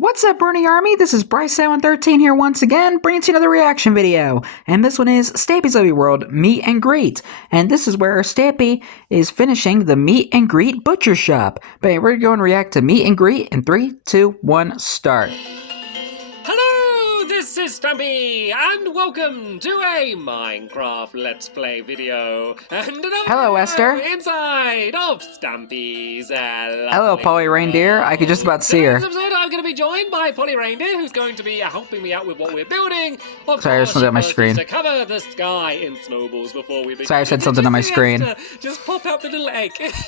What's up, Bernie Army? This is BryceAllen13 here once again, bringing to you another reaction video. And this one is Stampy's Zombie World Meet and Greet. And this is where Stampy is finishing the Meet and Greet Butcher Shop. But we're going to react to Meet and Greet in 3, 2, 1, start. Hello, this is Stampy, and welcome to a Minecraft Let's Play video. And another Hello, Esther. Inside of Stampy's Hello, Polly Reindeer. I could just about see her. In this episode, I'm going to be joined by Polly Reindeer, who's going to be helping me out with what we're building. Sorry, there's something on my screen. To cover the sky in snowballs before we begin. Sorry, I said something on my screen. Just pop out the little egg. Just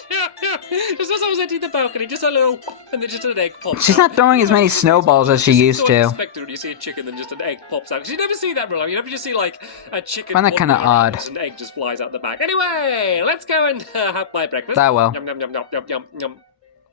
as I was entering the balcony, just a little, and then just an egg pops She's out. not throwing as many snowballs as she used to. When you see a chicken, then just an egg pops out. Because you never see that, really. You never just see like a chicken. I find that kind of odd. An egg just flies out the back. Anyway, let's go and have my breakfast. That will. Yum, yum, yum, yum, yum, yum, yum.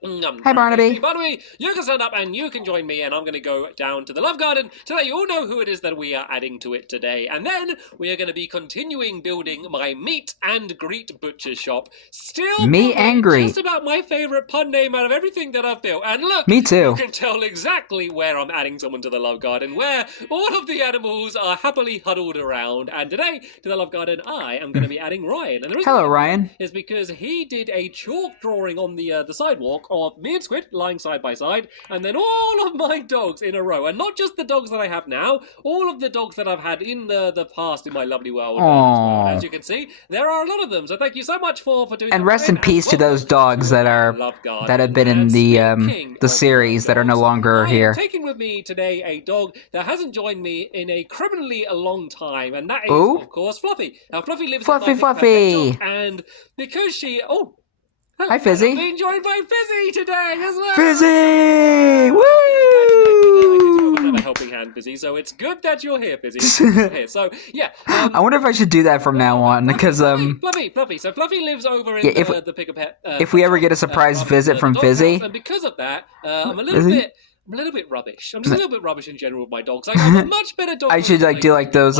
Hi, Barnaby. Barnaby, you can stand up and you can join me, and I'm going to go down to the Love Garden to let you all know who it is that we are adding to it today. And then we are going to be continuing building my Meet and Greet Butcher Shop. Still Meet and Greet. Just about my favourite pun name out of everything that I've built. And look, me too. You can tell exactly where I'm adding someone to the Love Garden, where all of the animals are happily huddled around. And today, to the Love Garden, I am going to be adding Ryan. And the reason Hello, Ryan. is because he did a chalk drawing on the sidewalk of me and Squid lying side by side, and then all of my dogs in a row. And not just the dogs that I have now, all of the dogs that I've had in the past in my lovely world. As well. As you can see, there are a lot of them. So thank you so much for doing that. And rest in peace to those dogs that have been in the series that are no longer here. I'm taking with me today a dog that hasn't joined me in a criminally a long time, and that is, of course, Fluffy. Now, Fluffy lives in Fluffy. And because she... Hi, Fizzy. I'm being joined by Fizzy today as well. Fizzy! Woo! I have a helping hand, Fizzy, so it's good that you're here, Fizzy. So, yeah. I wonder if I should do that from now on, because, Fluffy. So Fluffy lives over in the Pick-a-Pet... if we ever get a surprise visit from Fizzy... And because of that, I'm a little bit rubbish. I'm just a little bit rubbish in general with my dogs. Like, I'm a much better dog. I should do like those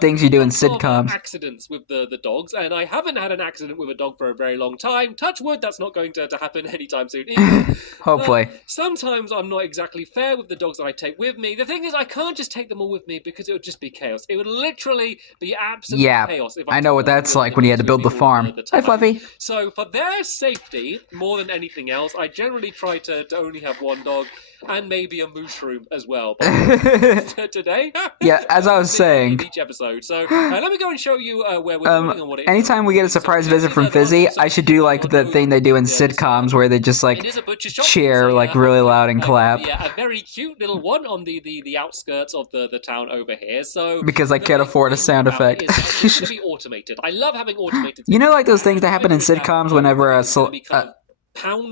things you do in sitcoms. Accidents with the dogs, and I haven't had an accident with a dog for a very long time. Touch wood, that's not going to happen anytime soon either. Hopefully. Sometimes I'm not exactly fair with the dogs that I take with me. The thing is, I can't just take them all with me because it would just be chaos. It would literally be absolute chaos. If I know what that's like when you had to build the farm. Hi, Fluffy. So for their safety, more than anything else, I generally try to only have one dog. And maybe a mushroom as well. But today, yeah, as I was saying, each episode. So let me go and show you where we're going and what it is. Anytime we get a surprise visit from Fizzy, I should do like the thing they do in sitcoms where they just like cheer like really loud and clap. Yeah, a very cute little one on the outskirts of the town over here. So because I can't afford a sound effect. It's going to be automated. I love having automated. You know, like those things that happen in sitcoms whenever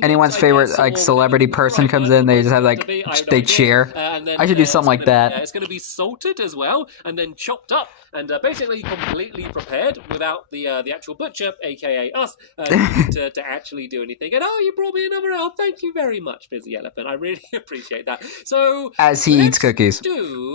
anyone's favorite like celebrity person comes in, they just have like they cheer. I should do something like that. It's going to be salted as well, and then chopped up, and basically completely prepared without the actual butcher, aka us, to actually do anything. And you brought me another elf. Thank you very much, Fizzy Elephant. I really appreciate that. So as he eats cookies,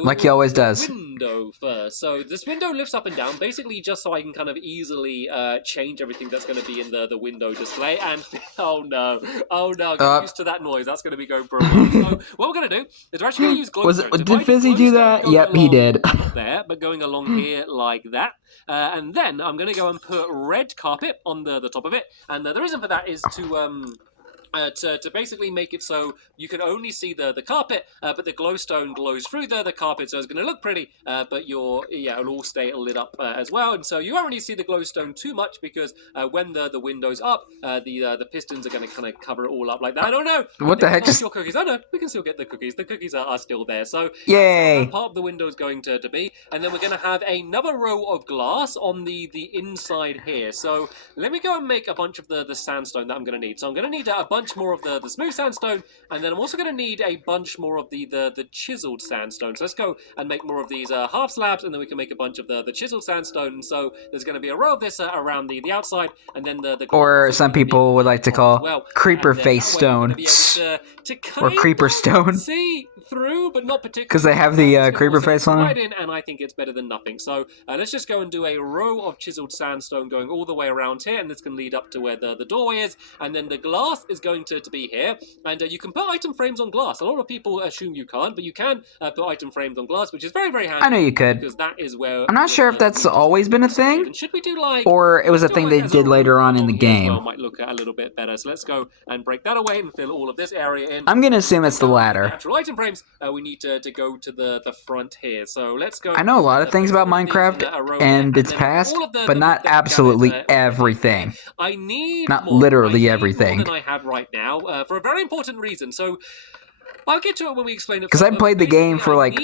like he always does. Window first. So this window lifts up and down, basically just so I can kind of easily change everything that's going to be in the window display. And oh no, get used to that noise. That's going to be going for a while. So what we're going to do is we're actually going to use glowstone. Did Fizzy do that? Yep, he did. There, but going along here like that. And then I'm going to go and put red carpet on the top of it. And the reason for that is to basically make it so you can only see the carpet, but the glowstone glows through the carpet, so it's going to look pretty, but it'll all stay lit up as well. And so you won't really see the glowstone too much because when the window's up, the pistons are going to kind of cover it all up like that. I don't know. What the heck? Your cookies? Oh no, we can still get the cookies. The cookies are still there. So yay! That's part of the window is going to be, and then we're going to have another row of glass on the inside here. So let me go and make a bunch of the sandstone that I'm going to need. So I'm going to need a bunch more of the smooth sandstone, and then I'm also going to need a bunch more of the chiseled sandstone. So let's go and make more of these half slabs, and then we can make a bunch of the chiseled sandstone. So there's going to be a row of this around the outside, and then the or some people would like to call creeper face stone, or creeper stone. See through, but not particularly, because they have the creeper face on them. And I think it's better than nothing. So let's just go and do a row of chiseled sandstone going all the way around here, and this can lead up to where the doorway is, and then the glass is going going to be here, and you can put item frames on glass. A lot of people assume you can't, but you can put item frames on glass, which is very, very handy. I know you could. Because that is where... I'm not sure if that's always been a thing, and should we do like... or it was a thing they did later on in the game. Well, might look a little bit better. So let's go and break that away and fill all of this area in. I'm gonna assume it's the latter. Actual item frames, we need to go to the front here. So let's go. I know a lot of things about Minecraft and its past, but not absolutely everything. I need not literally everything. More than I have right now, for a very important reason. So I'll get to it when we explain it. Because I've played the game for like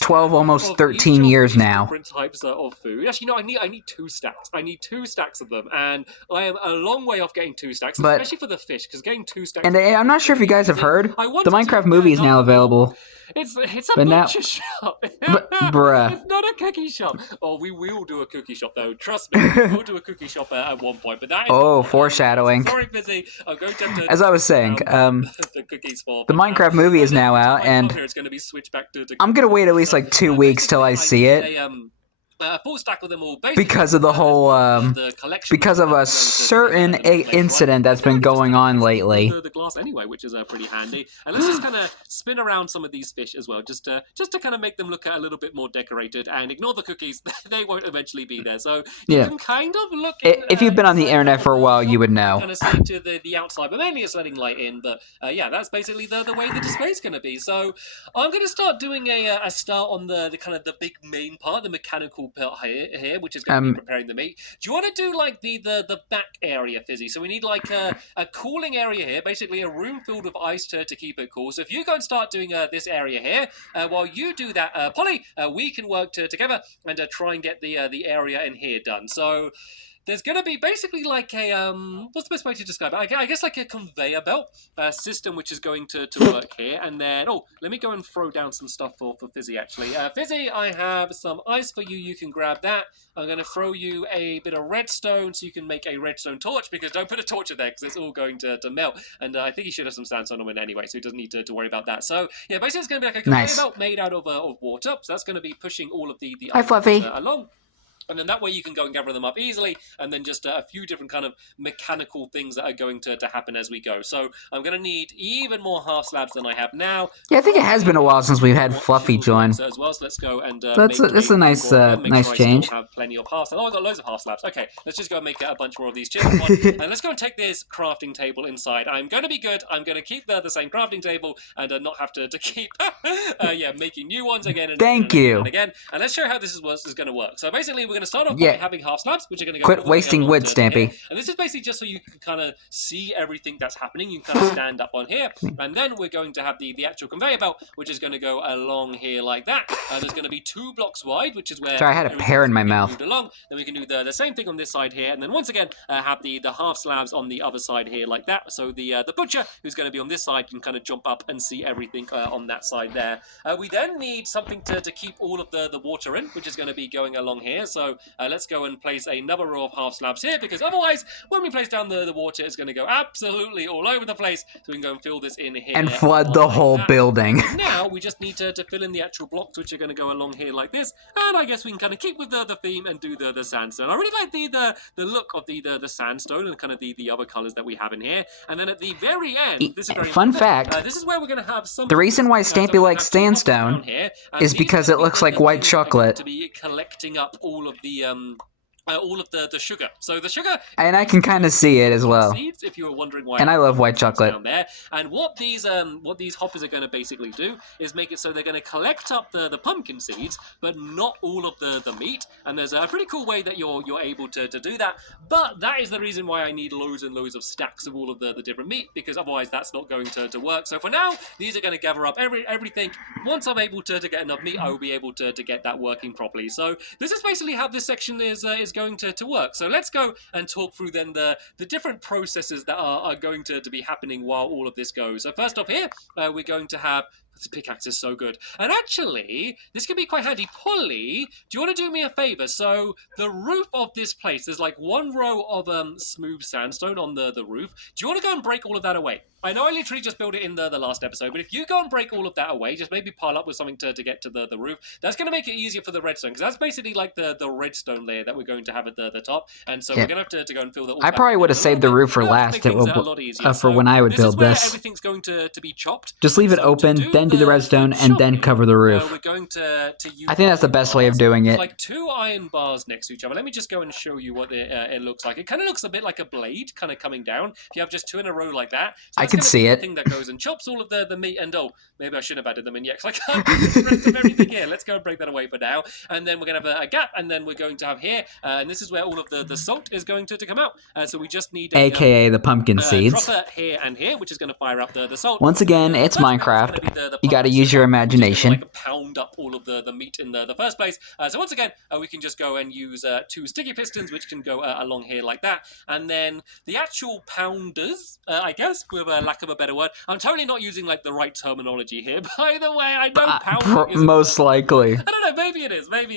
12, almost 13 years now. Different types of food. Actually, no, I need 2 stacks. I need 2 stacks of them, and I am a long way off getting 2 stacks, especially for the fish. Because getting 2 stacks. And I'm not sure if you guys have heard, the Minecraft movie is now available. It's a butcher shop. Bruh. It's not a cookie shop. Oh, we will do a cookie shop though. Trust me, we'll do a cookie shop at one point. But that is foreshadowing. Sorry, Fizzy. I'll go to as I was saying, the cookies for the Minecraft movie is now out, and it's going to be switched back to I'm gonna wait at least like 2 weeks till I see it. A full stack of them all, because of the whole, because of a certain incident that's been going on lately. The glass anyway, which is pretty handy. And let's just kind of spin around some of these fish as well, just to kind of make them look a little bit more decorated. And ignore the cookies; they won't eventually be there. So you can kind of look. If you've been on the internet for a while, you would know. Kind of see to the outside, but mainly it's letting light in. But yeah, that's basically the way the display's going to be. So I'm going to start doing a start on the kind of the big main part, the mechanical part here, which is going to be preparing the meat. Do you want to do like the back area, Fizzy? So we need like a cooling area here, basically a room filled with ice to keep it cool. So if you go and start doing this area here, while you do that, Polly, we can work together and try and get the area in here done. So there's going to be basically like a, what's the best way to describe it? I guess like a conveyor belt system which is going to work here. And then, let me go and throw down some stuff for Fizzy, actually. Fizzy, I have some ice for you. You can grab that. I'm going to throw you a bit of redstone so you can make a redstone torch, because don't put a torch in there because it's all going to melt. And I think he should have some sandstone on it anyway, so he doesn't need to worry about that. So, yeah, basically it's going to be like a conveyor belt made out of water. So that's going to be pushing all of the Hi, Fluffy. Along. And then that way you can go and gather them up easily, and then just a few different kind of mechanical things that are going to happen as we go. So I'm going to need even more half slabs than I have now. Yeah, I think it has been a while since we've had Fluffy join. As well, so let's go and that's a nice nice change. Have plenty of half slabs. Oh, I got loads of half slabs. Okay, let's just go and make a bunch more of these chips. And let's go and take this crafting table inside. I'm going to be good. I'm going to keep the same crafting table and not have to keep making new ones again. Thank you. And again. And let's show you how this is going to work. So basically, we're going to start off by having half slabs, which are going to go. Quit wasting wood, Stampy. And this is basically just so you can kind of see everything that's happening. You can kind of stand up on here, and then we're going to have the actual conveyor belt, which is going to go along here like that. There's going to be 2 blocks wide, which is where. Sorry, I had a pear in my mouth. Along. Then we can do the same thing on this side here, and then once again have the half slabs on the other side here like that. So the butcher, who's going to be on this side, can kind of jump up and see everything on that side there. We then need something to keep all of the water in, which is going to be going along here. So let's go and place another row of half slabs here, because otherwise when we place down the water, it's going to go absolutely all over the place. So we can go and fill this in here and flood the whole building. Now we just need to fill in the actual blocks, which are going to go along here like this. And I guess we can kind of keep with the theme and do the sandstone. I really like the look of the sandstone and kind of the other colors that we have in here. And then at the very end, this is very fun fact, this is where we're going to have some. The reason why Stampy likes sandstone is because it looks like white chocolate. To be collecting up all of the sugar. So the sugar, and I can kind of see it as well. Seeds, if you were wondering why. And I love white chocolate. Down there. And what these hoppers are going to basically do is make it so they're going to collect up the pumpkin seeds, but not all of the meat. And there's a pretty cool way that you're able to do that. But that is the reason why I need loads and loads of stacks of all of the different meat, because otherwise that's not going to work. So for now, these are going to gather up everything. Once I'm able to get enough meat, I will be able to get that working properly. So this is basically how this section is going to work. So let's go and talk through then the different processes that are going to be happening while all of this goes. So first off here, we're going to have This pickaxe is so good. And actually, this can be quite handy. Polly, do you want to do me a favor? So the roof of this place, there's like one row of smooth sandstone on the roof. Do you want to go and break all of that away? I know I literally just built it in the last episode, but if you go and break all of that away, just maybe pile up with something to get to the roof, that's going to make it easier for the redstone, because that's basically like the redstone layer that we're going to have at the top, and so we're going to have to go and fill that all I probably would have saved the roof for last. It will for when I would build this. Everything's going to be chopped. Just leave it open, then do the redstone, and then cover the roof. We're going to use I think that's the best way of doing it. It's like 2 iron bars next to each other. Let me just go and show you what it looks like. It kind of looks a bit like a blade, kind of coming down. If you have just 2 in a row like that, so I can see it. Thing that goes and chops all of the meat, and maybe I shouldn't have added them in yet, because I can't do the rest of everything here. Let's go and break that away for now, and then we're going to have a gap, and then we're going to have here, and this is where all of the salt is going to come out. So we just need AKA the pumpkin seeds. Dropper here and here, which is going to fire up the salt. Once again, it's Minecraft. You got to use your imagination. Like pound up all of the meat in the first place. So once again, we can just go and use 2 sticky pistons, which can go along here like that, and then the actual pounders, I guess, with lack of a better word. I'm totally not using like the right terminology here, by the way. I know pound most likely. I don't know, maybe it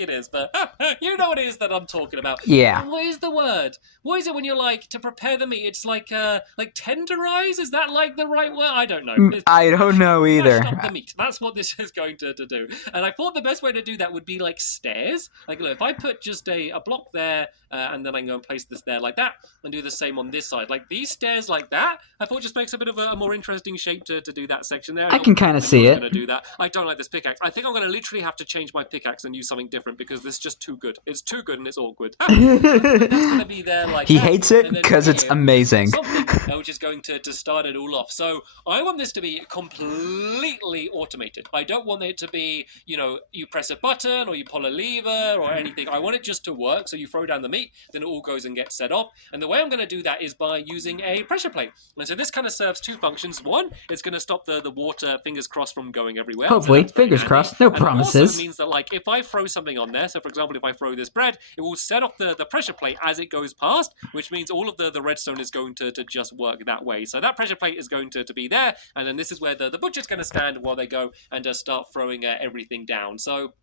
is, but you know what it is that I'm talking about. Yeah. What is the word? What is it when you're like, to prepare the meat, it's like tenderize? Is that like the right word? I don't know. I don't know either. Up the meat. That's what this is going to do. And I thought the best way to do that would be like stairs. Like, look, if I put just a block there, and then I can go and place this there like that, and do the same on this side. Like these stairs like that, I thought just makes a bit of a more interesting shape to do that section there. I can kind of see it. Gonna do that. I don't like this pickaxe. I think I'm going to literally have to change my pickaxe and use something different, because this is just too good. It's too good and it's awkward. That's going to be there like he that. hates it because it's amazing. Which is going to start it all off. So I want this to be completely automated. I don't want it to be, you press a button or you pull a lever or anything. I want it just to work. So you throw down the meat, then it all goes and gets set off. And the way I'm going to do that is by using a pressure plate. And so this kind of serves 2 functions. One, it's going to stop the water, fingers crossed, from going everywhere. Hopefully, so fingers crossed. No promises. It also means that, like, if I throw something on there, so for example, if I throw this bread, it will set off the pressure plate as it goes past, which means all of the redstone is going to just work that way. So that pressure plate is going to be there, and then this is where the butcher's going to stand while they go and start throwing everything down. So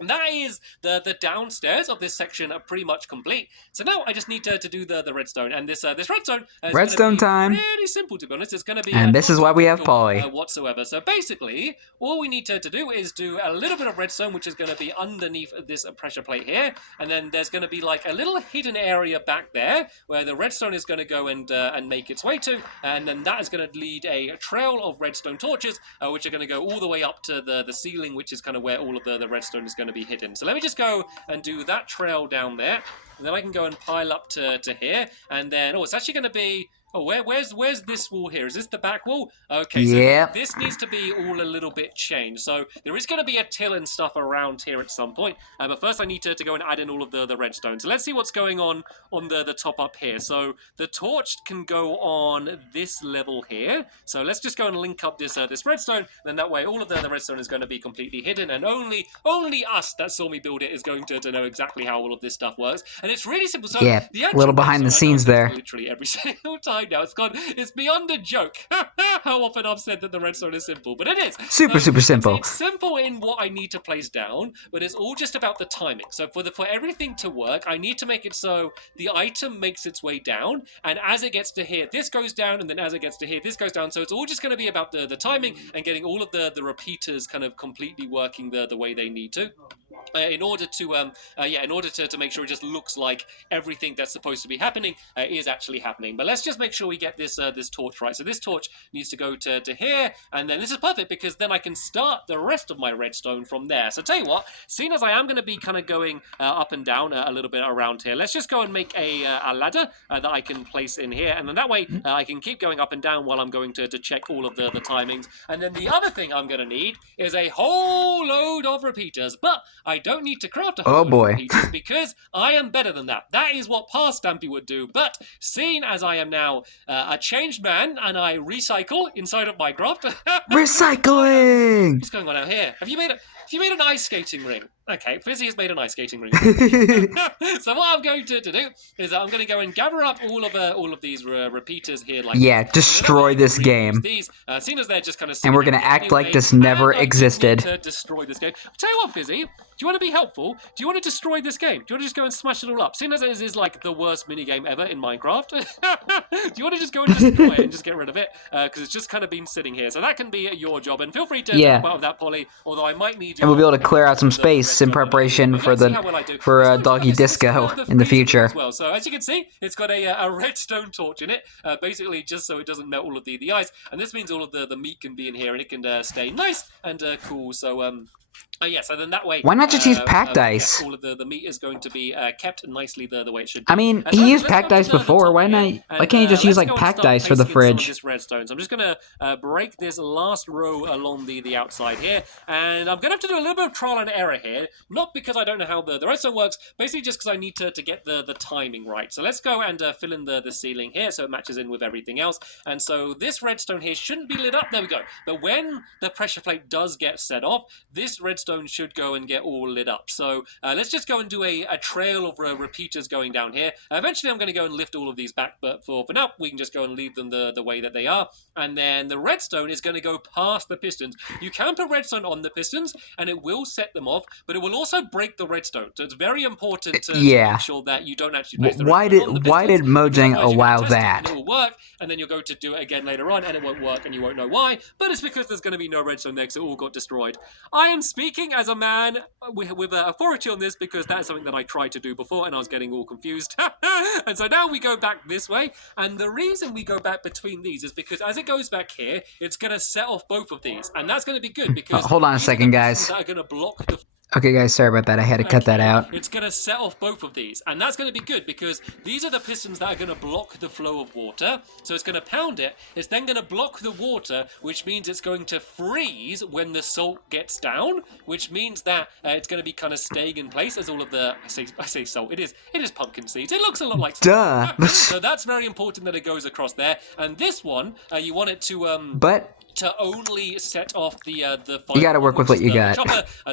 that is the downstairs of this section are pretty much complete. So now I just need to do the redstone, and this redstone is redstone time. Really simple, to be honest. It's going to be, and this is why we have Polly whatsoever. So basically, all we need to do is do a little bit of redstone, which is going to be underneath this pressure plate here, and then there's going to be like a little hidden area back there where the redstone is going to go and make its way to, and then that is going to lead a trail of redstone torches, which are going to go all the way up to the ceiling, which is kind of where all of the redstone is going to be hidden. So let me just go and do that trail down there, and then I can go and pile up to here, and then it's actually going to be where's this wall here? Is this the back wall? Okay, so this needs to be all a little bit changed. So there is going to be a till and stuff around here at some point. But first I need to go and add in all of the redstone. So let's see what's going on the top up here. So the torch can go on this level here. So let's just go and link up this redstone. Then that way all of the redstone is going to be completely hidden, and only us that saw me build it is going to know exactly how all of this stuff works. And it's really simple. So a little behind the scenes there. Literally every single time now. It's beyond a joke how often I've said that the redstone is simple, but it is. Super simple. It's simple in what I need to place down, but it's all just about the timing. So for everything to work, I need to make it so the item makes its way down, and as it gets to here, this goes down, and then as it gets to here, this goes down. So it's all just going to be about the timing and getting all of the repeaters kind of completely working the way they need to. In order to make sure it just looks like everything that's supposed to be happening is actually happening. But let's just make sure we get this torch right. So this torch needs to go to here, and then this is perfect, because then I can start the rest of my redstone from there. So tell you what, seeing as I am going to be kind of going up and down a little bit around here, let's just go and make a ladder that I can place in here, and then that way I can keep going up and down while I'm going to check all of the timings. And then the other thing I'm going to need is a whole load of repeaters, but I don't need to craft a whole load of repeaters, because I am better than that. That is what past Stampy would do. But seeing as I am now a changed man and I recycle inside of Minecraft, recycling. what's going on out here? Have you made You made an ice skating ring. Okay, Fizzy has made an ice skating ring. So what I'm going to do is I'm going to go and gather up all of these repeaters here. Like Yeah, this. destroy this game. These, seeing as they're just kind of. And we're gonna act like this never existed. To destroy this game. I'll tell you what, Fizzy. Do you want to be helpful? Do you want to destroy this game? Do you want to just go and smash it all up? Seeing as it is like the worst minigame ever in Minecraft, do you want to just go and destroy it and just get rid of it? Because it's just kind of been sitting here. So that can be your job. And feel free to help out with that, Polly. Although I might need you. And we'll be able to clear out some space in preparation for Doggy Disco in the future. As well. So as you can see, it's got a redstone torch in it, basically just so it doesn't melt all of the ice. And this means all of the meat can be in here and it can stay nice and cool. So yeah, so then that way... Why not just use packed ice? All of the meat is going to be kept nicely the way it should be. I mean, he used packed ice before. Why can't you just use like packed ice for the fridge? This redstone. So I'm just going to break this last row along the outside here. And I'm going to have to do a little bit of trial and error here. Not because I don't know how the redstone works, basically just because I need to get the timing right. So let's go and fill in the ceiling here so it matches in with everything else. And so this redstone here shouldn't be lit up. There we go. But when the pressure plate does get set off, this redstone should go and get all lit up. So let's just go and do a trail of repeaters going down here. Eventually I'm going to go and lift all of these back, but for now we can just go and leave them the way that they are. And then the redstone is going to go past the pistons. You can put redstone on the pistons and it will set them off, but it will also break the redstone. So it's very important to make sure that you don't actually place the redstone on the pistons. Why did Mojang allow that? It will work, and then you'll go to do it again later on and it won't work and you won't know why, but it's because there's going to be no redstone there because it all got destroyed. I am speaking as a man with authority on this because that is something that I tried to do before and I was getting all confused. And so now we go back this way, and the reason we go back between these is because as it goes back here, it's going to set off both of these, and that's going to be good because hold on a second, guys. That are going to block the Okay, guys, sorry about that. I had to cut that out. It's going to set off both of these, and that's going to be good because these are the pistons that are going to block the flow of water. So it's going to pound it. It's then going to block the water, which means it's going to freeze when the salt gets down, which means that it's going to be kind of staying in place as all of the... I say salt. It is pumpkin seeds. It looks a lot like salt. Duh. So that's very important that it goes across there. And this one, you want it to... to only set off the you gotta work with what you got.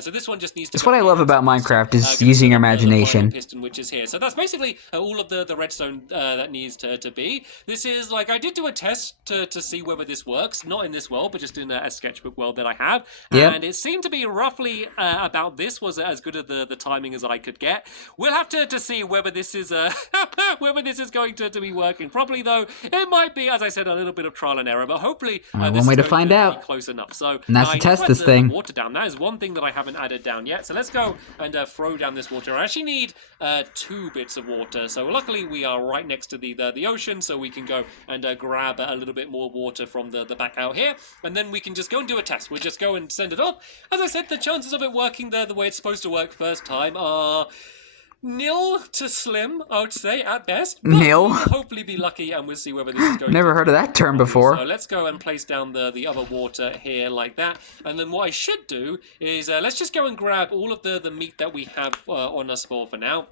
So this one just needs to... That's what I love about Minecraft, is using your imagination. Piston, which is here. So that's basically all of the redstone that needs to be. This is like, I did do a test to see whether this works, not in this world, but just in a sketchbook world that I have. Yep. And it seemed to be roughly about this was as good as the timing as I could get. We'll have to see whether this is whether this is going to be working properly, though. It might be, as I said, a little bit of trial and error, but hopefully one way to find out. Close enough. So and that's to test this thing. Water down. That is one thing that I haven't added down yet. So let's go and throw down this water. I actually need 2 bits of water. So luckily we are right next to the ocean, so we can go and grab a little bit more water from the back out here, and then we can just go and do a test. We'll just go and send it off. As I said, the chances of it working the way it's supposed to work first time are 0 to slim, I would say, at best. Nil? We'll hopefully be lucky, and we'll see whether this is going Never heard of that term before. So let's go and place down the other water here like that. And then what I should do is, let's just go and grab all of the meat that we have on us for now.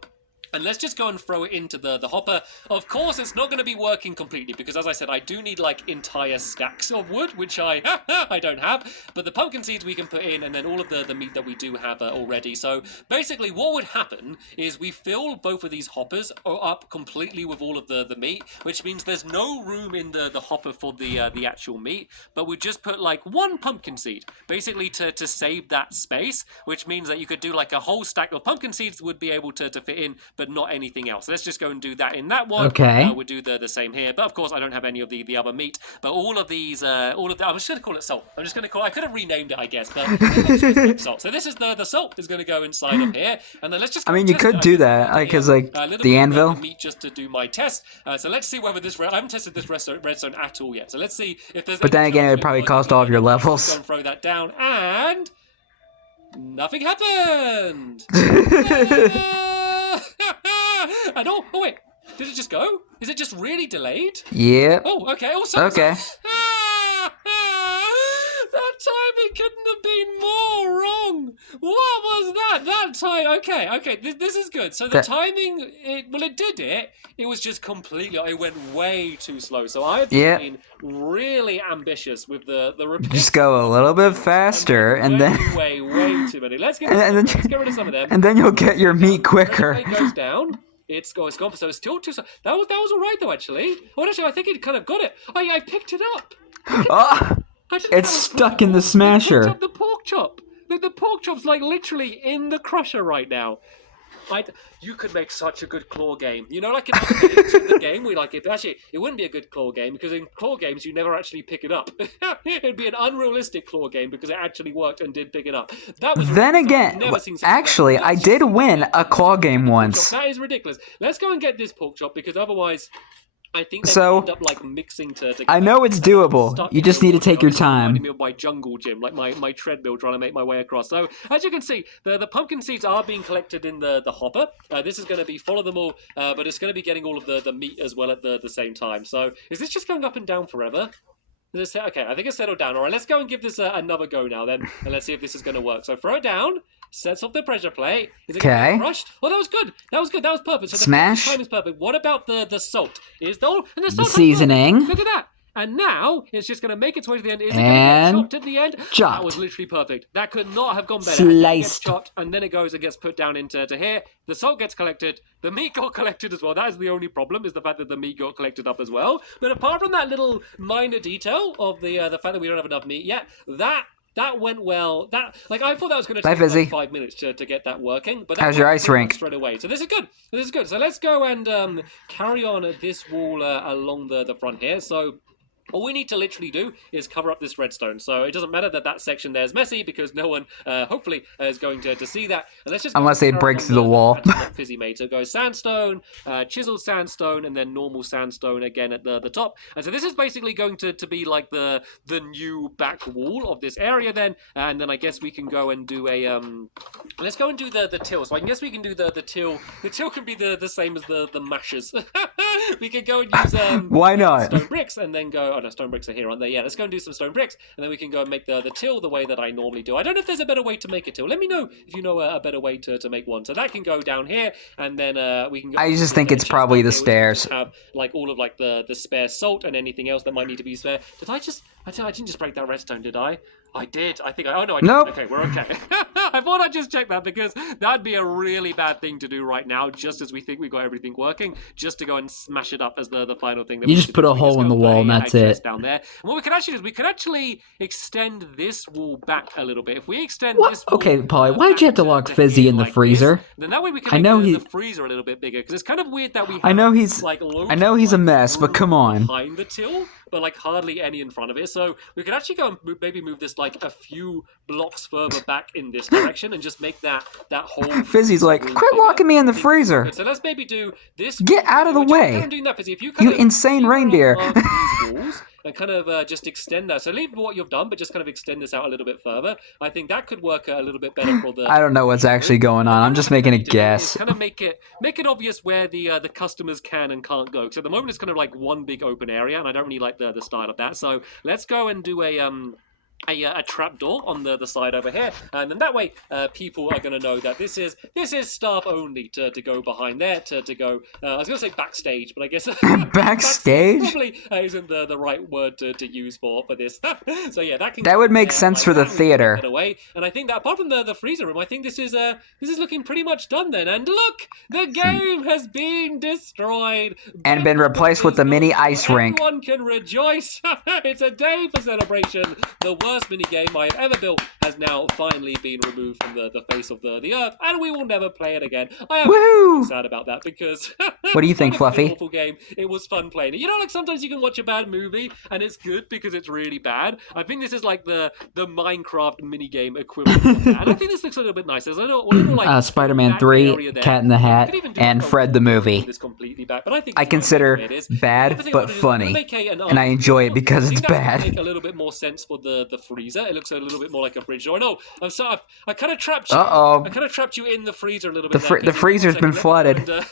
And let's just go and throw it into the hopper. Of course, it's not going to be working completely because, as I said, I do need, like, entire stacks of wood, which I don't have. But the pumpkin seeds we can put in, and then all of the meat that we do have already. So, basically, what would happen is we fill both of these hoppers up completely with all of the meat, which means there's no room in the hopper for the actual meat. But we just put, like, 1 pumpkin seed, basically to save that space, which means that you could do, like, a whole stack of pumpkin seeds would be able to fit in, but not anything else. Let's just go and do that in that one. Okay. We'll do the same here. But of course, I don't have any of the other meat. But all of these, I'm just going to call it salt. I'm just going to call I could have renamed it, I guess, but it's just like salt. So this is the salt is going to go inside of here. And then let's just... I mean, you could do that, because, like, the anvil. Meat just to do my test. So let's see whether this... I haven't tested this redstone at all yet. So let's see if there's... But then again, it would probably cost all of your levels. Go and throw that down, and... nothing happened! And oh wait, did it just go? Is it just really delayed? Yep. Oh, okay, awesome. Okay. That timing couldn't have been more wrong. What was that? That time. Okay. This is good. So the timing, it did it. It was just completely. It went way too slow. So I've been really ambitious with the Just go a little bit faster, and then way too many. Let's get rid of some of them. And then you'll get your meat quicker. It goes down. It's gone. So it's still too slow. That was all right though. Actually, I think it kind of got it. I picked it up. It's stuck in the smasher. Picked up the pork chop. The pork chop's like literally in the crusher right now. You could make such a good claw game. You know, like in the game, it wouldn't be a good claw game because in claw games you never actually pick it up. It'd be an unrealistic claw game because it actually worked and did pick it up. That was then again, actually, I did win a claw game once. That is ridiculous. Let's go and get this pork chop because otherwise, I think they end up like mixing to I know it's doable. You just need to take your time. Me of my jungle gym, like my treadmill, trying to make my way across. So as you can see, the pumpkin seeds are being collected in the hopper. This is going to be follow them all, but it's going to be getting all of the meat as well at the same time. So is this just going up and down forever? Okay, I think it's settled down. All right, let's go and give this another go now then, and let's see if this is going to work. So throw it down. Sets off the pressure plate. Is it going to be crushed? Oh, that was good. That was perfect. So Smash. The time is perfect. What about the salt? And the salt seasoning. Look at that. And now it's just going to make its way to the end. Is it going to get chopped at the end? Chopped. That was literally perfect. That could not have gone better. Sliced. It gets chopped, and then it goes and gets put down into here. The salt gets collected. The meat got collected as well. That is the only problem, is the fact that the meat got collected up as well. But apart from that little minor detail of the fact that we don't have enough meat yet, that went well. I thought that was going to take like 5 minutes to get that working. But how's your ice rink? Straight away. So this is good. So let's go and carry on this wall along the front here. So all we need to literally do is cover up this redstone. So it doesn't matter that section there is messy because no one, hopefully, is going to see that. And let's just unless they break through the wall. Fizzy made. So it goes sandstone, chiseled sandstone, and then normal sandstone again at the top. And so this is basically going to be like the new back wall of this area then. And then I guess we can go and do a let's go and do the till. So I guess we can do the till. The till can be the same as the mashers. We could go and use why not stone bricks and then go. Oh no, stone bricks are here, aren't they? Yeah, let's go and do some stone bricks, and then we can go and make the till the way that I normally do. I don't know if there's a better way to make a till. Let me know if you know a better way to make one. So that can go down here, and then we can go. I just think it's probably the stairs. Have like all of like the spare salt and anything else that might need to be spare. I didn't just break that redstone, did I? I did. I think I. Oh no, I didn't. Nope. Okay, we're okay. I thought I'd just check that because that'd be a really bad thing to do right now, just as we think we've got everything working, just to go and smash it up as the final thing. That you just put a hole in the wall and that's it. Down there. And what we could actually do is we could actually extend this wall back a little bit. If we extend this wall, okay, Polly, why'd you have to lock Fizzy in the freezer? Then that way we can make the freezer a little bit bigger because it's kind of weird that we have, I know he's a mess, but come on. Behind the till, but like hardly any in front of it. So we could actually go and maybe move this like a few blocks further back in this direction and just make that whole. Fizzy's like, quit locking me in the freezer. So let's maybe do this. Get out of the way. You insane reindeer. And kind of just extend that. So leave what you've done, but just kind of extend this out a little bit further. I think that could work a little bit better for the. I don't know what's actually going on. I'm just making a guess. Kind of make it obvious where the customers can and can't go. So at the moment it's kind of like one big open area, and I don't really like the style of that. So let's go and do a trap door on the side over here, and then that way people are going to know that this is staff only to go behind there to go. I was going to say backstage, but I guess backstage probably isn't the right word to use for this. So yeah, that would make sense for the theater. Away. And I think that apart from the freezer room, I think this is looking pretty much done then. And look, the game has been destroyed and been replaced with the mini ice rink. Everyone can rejoice. It's a day for celebration. The worst minigame I have ever built has now finally been removed from the face of the earth, and we will never play it again. I am sad about that because what do you think, Fluffy? An awful game. It was fun playing it. You know, like sometimes you can watch a bad movie and it's good because it's really bad. I think this is like the Minecraft minigame equivalent of that. And I think this looks a little bit nice. There's a little like Spider-Man 3, Cat in the Hat, and Fred the movie. This completely back, but I consider bad but funny, and I enjoy it because it's bad. Make a little bit more sense for the freezer. It looks a little bit more like a fridge fridge door. No, I'm sorry. I kind of trapped you. Uh-oh. I kind of trapped you in the freezer a little bit. The freezer's been flooded. And,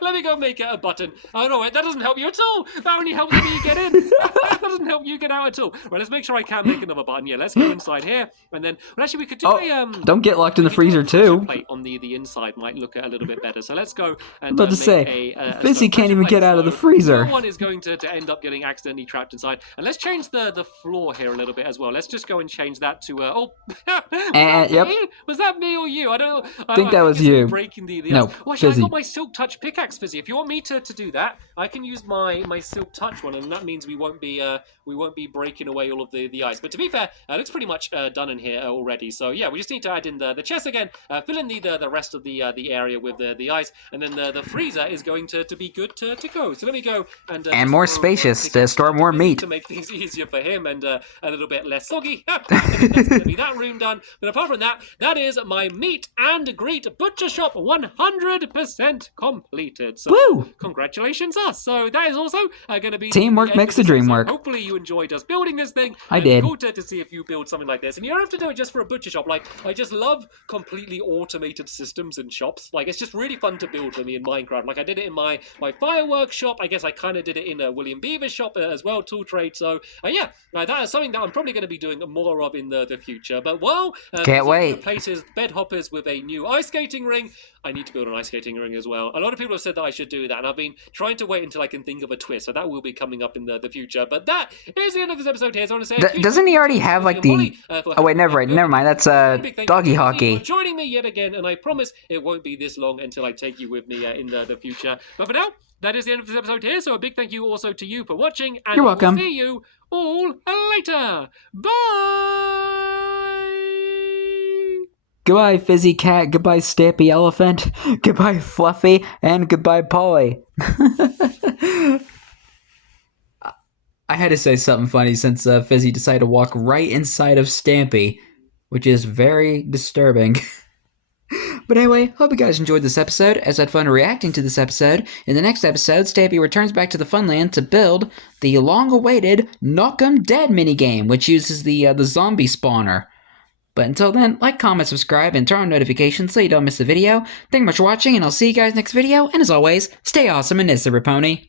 let me go make it a button. Oh no, that doesn't help you at all. That only helps me get in. That doesn't help you get out at all. Right, let's make sure I can make another button. Yeah, let's go inside here, and then well, actually we could do don't get locked in the freezer too. Plate on the inside might look a little bit better. So let's go and about to say, Fizzy can't even get out of the freezer. No one is going to end up getting accidentally trapped inside. And let's change the floor here a little bit as well. Let's just go and change that to yep. Was that me or you? I don't know. I think that was you. Breaking the no, oh, actually, I got my Silk Touch pickaxe, Fizzy. If you want me to do that, I can use my Silk Touch one, and that means we won't be breaking away all of the ice. But to be fair, it looks pretty much done in here already. So yeah, we just need to add in the chest again, fill in the rest of the area with the ice, and then the freezer is going to be good to go. So let me go and more spacious to store more meat to make things easier for him and a little bit less soggy. That's going to be that room done. But apart from that, that is my meet and greet butcher shop 100% completed. So woo! Congratulations us. So that is also going to be teamwork makes the dream work. Hopefully you enjoyed us building this thing. I did. Cool to see if you build something like this. And you don't have to do it just for a butcher shop. Like, I just love completely automated systems and shops. Like, it's just really fun to build for me in Minecraft. Like, I did it in my fireworks shop. I guess I kind of did it in William Beaver's shop as well, tool trade. So yeah, that is something that I'm probably going to be doing more of in the future. But while can't wait. Places bed hoppers with a new ice skating ring, I need to build an ice skating ring as well. A lot of people have said that I should do that, and I've been trying to wait until I can think of a twist. So that will be coming up in the future. But that is the end of this episode here. So I want to say, doesn't he already have like the? Oh wait, never mind. That's doggy hockey. For joining me yet again, and I promise it won't be this long until I take you with me in the future. But for now, that is the end of this episode here. So a big thank you also to you for watching, and you're welcome. We'll see you all later. Bye. Goodbye, Fizzy Cat. Goodbye, Stampy Elephant. Goodbye, Fluffy, and goodbye, Polly. I had to say something funny since Fizzy decided to walk right inside of Stampy, which is very disturbing. But anyway, hope you guys enjoyed this episode, as I had fun reacting to this episode. In the next episode, Stampy returns back to the Funland to build the long-awaited Knock 'em Dead minigame, which uses the zombie spawner. But until then, like, comment, subscribe, and turn on notifications so you don't miss a video. Thank you much for watching, and I'll see you guys next video, and as always, stay awesome and Nissa Raponi.